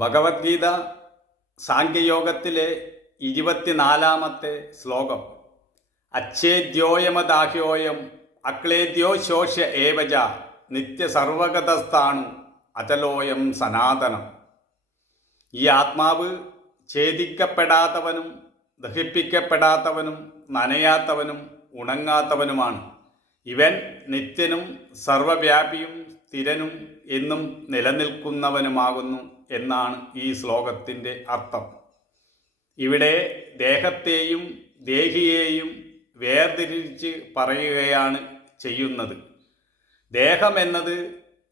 ഭഗവത്ഗീത സാഖ്യയോഗത്തിലെ 24-ാമത്തെ ശ്ലോകം. അച്ഛേദ്യോയമദാഹ്യോയം അക്ലേദ്യോ ശോഷ ഏവജ നിത്യസർവഗതസ്ഥാണു അചലോയം സനാതനം. ഈ ആത്മാവ് ഛേദിക്കപ്പെടാത്തവനും ദഹിപ്പിക്കപ്പെടാത്തവനും നനയാത്തവനും ഉണങ്ങാത്തവനുമാണ്. ഇവൻ നിത്യനും സർവവ്യാപിയും സ്ഥിരനും എന്നും നിലനിൽക്കുന്നവനുമാകുന്നു എന്നാണ് ഈ ശ്ലോകത്തിൻ്റെ അർത്ഥം. ഇവിടെ ദേഹത്തെയും ദേഹിയെയും വേർതിരിച്ച് പറയുകയാണ് ചെയ്യുന്നത്. ദേഹം എന്നത്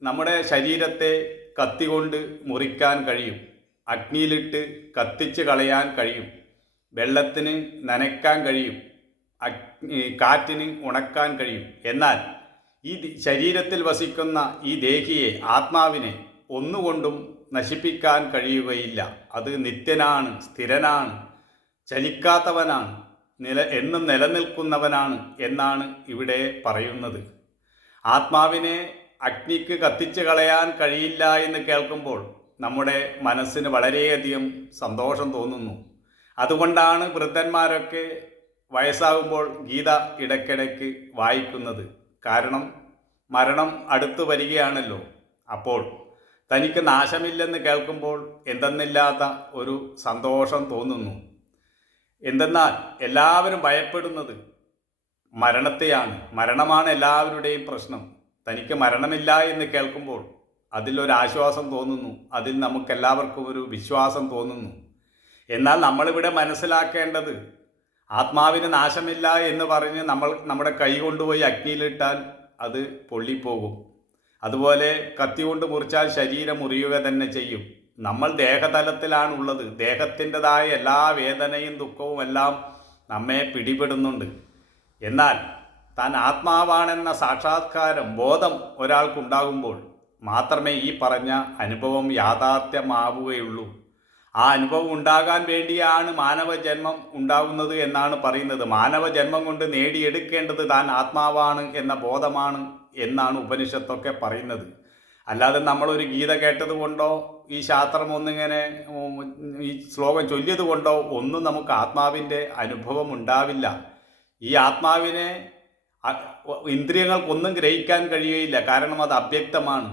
നമ്മുടെ ശരീരത്തെ കത്തികൊണ്ട് മുറിക്കാൻ കഴിയും, അഗ്നിയിലിട്ട് കത്തിച്ച് കളയാൻ കഴിയും, വെള്ളത്തിന് നനയ്ക്കാൻ കഴിയും, കാറ്റിന് ഉണക്കാൻ കഴിയും. എന്നാൽ ഈ ശരീരത്തിൽ വസിക്കുന്ന ഈ ദേഹിയെ, ആത്മാവിനെ ഒന്നുകൊണ്ടും നശിപ്പിക്കാൻ കഴിയുകയില്ല. അത് നിത്യനാണ്, സ്ഥിരനാണ്, ചലിക്കാത്തവനാണ്, എന്നും നിലനിൽക്കുന്നവനാണ് എന്നാണ് ഇവിടെ പറയുന്നത്. ആത്മാവിനെ അഗ്നിക്ക് കത്തിച്ച് കളയാൻ കഴിയില്ല എന്ന് കേൾക്കുമ്പോൾ നമ്മുടെ മനസ്സിന് വളരെയധികം സന്തോഷം തോന്നുന്നു. അതുകൊണ്ടാണ് വൃദ്ധന്മാരൊക്കെ വയസ്സാകുമ്പോൾ ഗീത ഇടയ്ക്കിടയ്ക്ക് വായിക്കുന്നത്. കാരണം മരണം അടുത്തു വരികയാണല്ലോ. അപ്പോൾ തനിക്ക് നാശമില്ലെന്ന് കേൾക്കുമ്പോൾ എന്തെന്നില്ലാത്ത ഒരു സന്തോഷം തോന്നുന്നു. എന്തെന്നാൽ എല്ലാവരും ഭയപ്പെടുന്നത് മരണത്തെയാണ്. മരണമാണ് എല്ലാവരുടെയും പ്രശ്നം. തനിക്ക് മരണമില്ല എന്ന് കേൾക്കുമ്പോൾ അതിലൊരാശ്വാസം തോന്നുന്നു, അതിൽ നമുക്കെല്ലാവർക്കും ഒരു വിശ്വാസം തോന്നുന്നു. എന്നാൽ നമ്മളിവിടെ മനസ്സിലാക്കേണ്ടത്, ആത്മാവിന് നാശമില്ല എന്ന് പറഞ്ഞ് നമ്മുടെ കൈ കൊണ്ടുപോയി അഗ്നിയിലിട്ടാൽ അത് പൊള്ളിപ്പോകും. അതുപോലെ കത്തി കൊണ്ട് മുറിച്ചാൽ ശരീരം മുറിയുക തന്നെ ചെയ്യും. നമ്മൾ ദേഹതലത്തിലാണുള്ളത്. ദേഹത്തിൻ്റെതായ എല്ലാ വേദനയും ദുഃഖവും എല്ലാം നമ്മെ പിടിപെടുന്നുണ്ട്. എന്നാൽ താൻ ആത്മാവാണെന്ന സാക്ഷാത്കാരം, ബോധം ഒരാൾക്കുണ്ടാകുമ്പോൾ മാത്രമേ ഈ പറഞ്ഞ അനുഭവം യാഥാർത്ഥ്യമാവുകയുള്ളൂ. ആ അനുഭവം ഉണ്ടാകാൻ വേണ്ടിയാണ് മാനവജന്മം ഉണ്ടാകുന്നത് എന്നാണ് പറയുന്നത്. മാനവജന്മം കൊണ്ട് നേടിയെടുക്കേണ്ടത് താൻ ആത്മാവാണ് എന്ന ബോധമാണ് എന്നാണ് ഉപനിഷത്തൊക്കെ പറയുന്നത്. അല്ലാതെ നമ്മളൊരു ഗീത കേട്ടത് കൊണ്ടോ ഈ ശാസ്ത്രം ഒന്നിങ്ങനെ ഈ ശ്ലോകം ചൊല്ലിയത് കൊണ്ടോ ഒന്നും നമുക്ക് ആത്മാവിൻ്റെ അനുഭവം ഉണ്ടാവില്ല. ഈ ആത്മാവിനെ ഇന്ദ്രിയങ്ങൾക്കൊന്നും ഗ്രഹിക്കാൻ കഴിയുകയില്ല. കാരണം അത് അവ്യക്തമാണ്.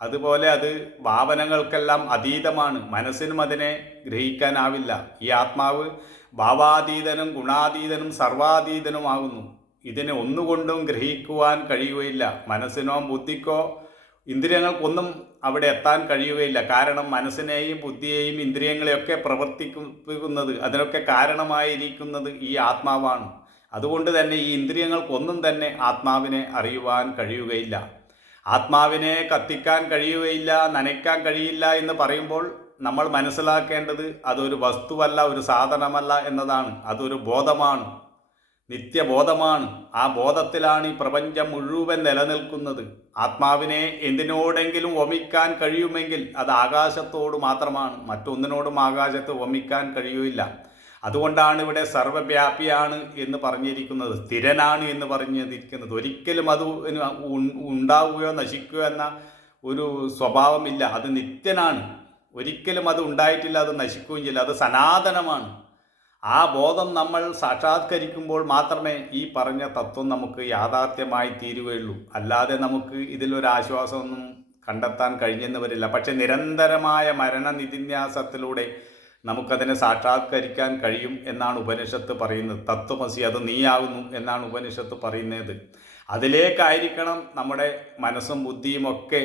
അതുപോലെ അത് ഭാവനകൾക്കെല്ലാം അതീതമാണ്. മനസ്സിനും അതിനെ ഗ്രഹിക്കാനാവില്ല. ഈ ആത്മാവ് ഭാവാതീതനും ഗുണാതീതനും സർവാതീതനുമാകുന്നു. ഇതിനെ ഒന്നുകൊണ്ടും ഗ്രഹിക്കുവാൻ കഴിയുകയില്ല. മനസ്സിനോ ബുദ്ധിക്കോ ഇന്ദ്രിയങ്ങൾക്കൊന്നും അവിടെ എത്താൻ കഴിയുകയില്ല. കാരണം മനസ്സിനെയും ബുദ്ധിയെയും ഇന്ദ്രിയങ്ങളെയൊക്കെ പ്രവർത്തിപ്പിക്കുന്നത്, അതിനൊക്കെ കാരണമായിരിക്കുന്നത് ഈ ആത്മാവാണ്. അതുകൊണ്ട് തന്നെ ഈ ഇന്ദ്രിയങ്ങൾക്കൊന്നും തന്നെ ആത്മാവിനെ അറിയുവാൻ കഴിയുകയില്ല. ആത്മാവിനെ കത്തിക്കാൻ കഴിയുകയില്ല, നനയ്ക്കാൻ കഴിയില്ല എന്ന് പറയുമ്പോൾ നമ്മൾ മനസ്സിലാക്കേണ്ടത് അതൊരു വസ്തുവല്ല, ഒരു സാധനമല്ല എന്നതാണ്. അതൊരു ബോധമാണ്, നിത്യബോധമാണ്. ആ ബോധത്തിലാണ് ഈ പ്രപഞ്ചം മുഴുവൻ നിലനിൽക്കുന്നത്. ആത്മാവിനെ എന്തിനോടെങ്കിലും വമിക്കാൻ കഴിയുമെങ്കിൽ അത് ആകാശത്തോട് മാത്രമാണ്. മറ്റൊന്നിനോടും ആകാശത്ത് വമിക്കാൻ കഴിയില്ല. അതുകൊണ്ടാണ് ഇവിടെ സർവവ്യാപിയാണ് എന്ന് പറഞ്ഞിരിക്കുന്നത്, സ്ഥിരനാണ് എന്ന് പറഞ്ഞിരിക്കുന്നത്. ഒരിക്കലും അത് ഉണ്ടാവുകയോ നശിക്കുകയോ എന്ന ഒരു സ്വഭാവമില്ല. അത് നിത്യനാണ്. ഒരിക്കലും അത് ഉണ്ടായിട്ടില്ല, അത് നശിക്കുകയും ചെയ്യില്ല. അത് സനാതനമാണ്. ആ ബോധം നമ്മൾ സാക്ഷാത്കരിക്കുമ്പോൾ മാത്രമേ ഈ പറഞ്ഞ തത്വം നമുക്ക് യാഥാർത്ഥ്യമായി തീരുകയുള്ളൂ. അല്ലാതെ നമുക്ക് ഇതിലൊരാശ്വാസമൊന്നും കണ്ടെത്താൻ കഴിഞ്ഞെന്ന് വരില്ല. പക്ഷെ നിരന്തരമായ മരണനിധിന്യാസത്തിലൂടെ നമുക്കതിനെ സാക്ഷാത്കരിക്കാൻ കഴിയും എന്നാണ് ഉപനിഷത്ത് പറയുന്നത്. തത്വമസി, അത് നീയാകുന്നു എന്നാണ് ഉപനിഷത്ത് പറയുന്നത്. അതിലേക്കായിരിക്കണം നമ്മുടെ മനസ്സും ബുദ്ധിയും ഒക്കെ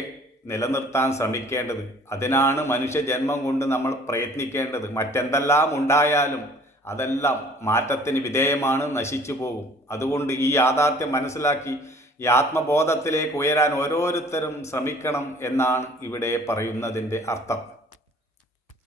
നിലനിർത്താൻ ശ്രമിക്കേണ്ടത്. അതിനാണ് മനുഷ്യജന്മം കൊണ്ട് നമ്മൾ പ്രയത്നിക്കേണ്ടത്. മറ്റെന്തെല്ലാം ഉണ്ടായാലും അതെല്ലാം മാറ്റത്തിന് വിധേയമാണ്, നശിച്ചു പോകും. അതുകൊണ്ട് ഈ യാഥാർത്ഥ്യം മനസ്സിലാക്കി ഈ ആത്മബോധത്തിലേക്ക് ഉയരാൻ ഓരോരുത്തരും ശ്രമിക്കണം എന്നാണ് ഇവിടെ പറയുന്നതിൻ്റെ അർത്ഥം.